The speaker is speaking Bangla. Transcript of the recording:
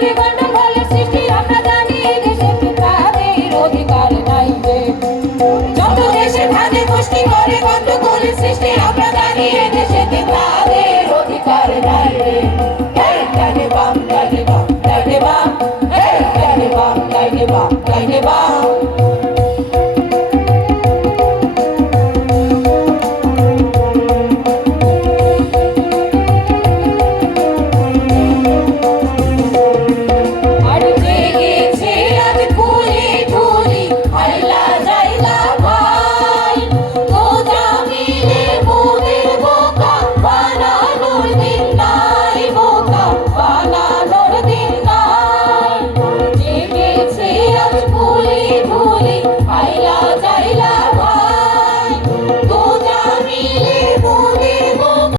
ভাগে গন্ডগোলের সৃষ্টি আমরা জানি, দেশে কি তাদের অধিকার নাই রে। যত দেশে ভাগে গোষ্ঠী করে গন্ডগোলের সৃষ্টি আমরা জানি, দেশে কি তাদের অধিকার নাই রে। ডাইনে বাম ডাইনে বাম ডাইনে বাম, ডাইনে বাম ডাইনে বাম ডাইনে বাম। Laila